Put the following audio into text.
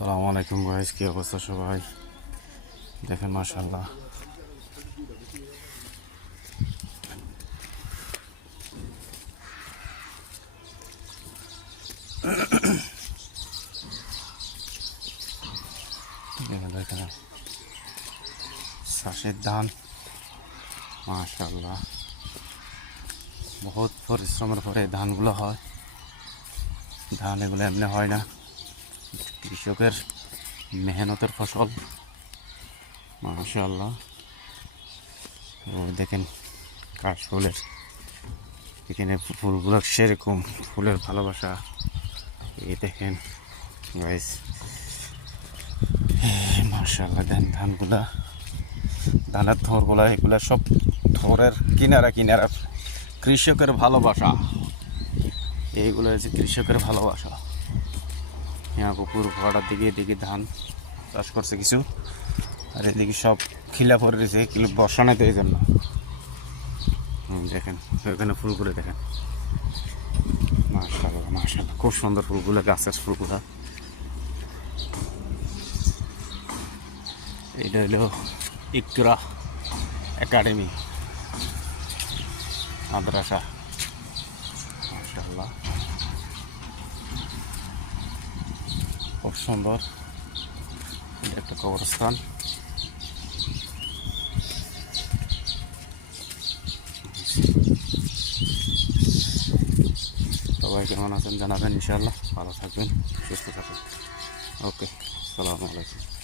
আসসালামু আলাইকুম গাইস, কি অবস্থা সবাই? দেখেন মাশাআল্লাহ দেখেন চাষের ধান মাশাআল্লাহ বহুত পরিশ্রমের পরে এই ধানগুলো হয়। ধান এগুলো এমনি হয় না, কৃষকের মেহনতের ফসল মাশাআল্লাহ। দেখেন কাশফুলের এখানে ফুলগুলো সেরকম ফুলের ভালোবাসা। এই দেখেন গাইস মাশাআল্লাহ, দেন ধানগুলা, ধানের থরগুলা, এগুলা সব থরের কিনারা কিনারা কৃষকের ভালোবাসা। এইগুলো হচ্ছে কৃষকের ভালোবাসা। হ্যাঁ, পুকুর ঘোড়ার দিকে এদিকে ধান চাষ করছে কিছু, আর এদিকে সব খিলা পরে রয়েছে এগুলো বসানো তো এই জন্য। দেখেন এখানে ফুলগুলো দেখেন মাশাআল্লাহ মাশাআল্লাহ, খুব সুন্দর ফুলগুলো, গাছের ফুলগুলা। এটা হলো ইকরা একাডেমি মাদ্রাসা মাশাআল্লাহ, খুব সুন্দর। এটা একটা কবরস্থান। সবাই কেমন আছেন জানাবেন, ইনশাআল্লাহ ভালো থাকবেন, সুস্থ থাকবেন। ওকে, আসসালামু আলাইকুম।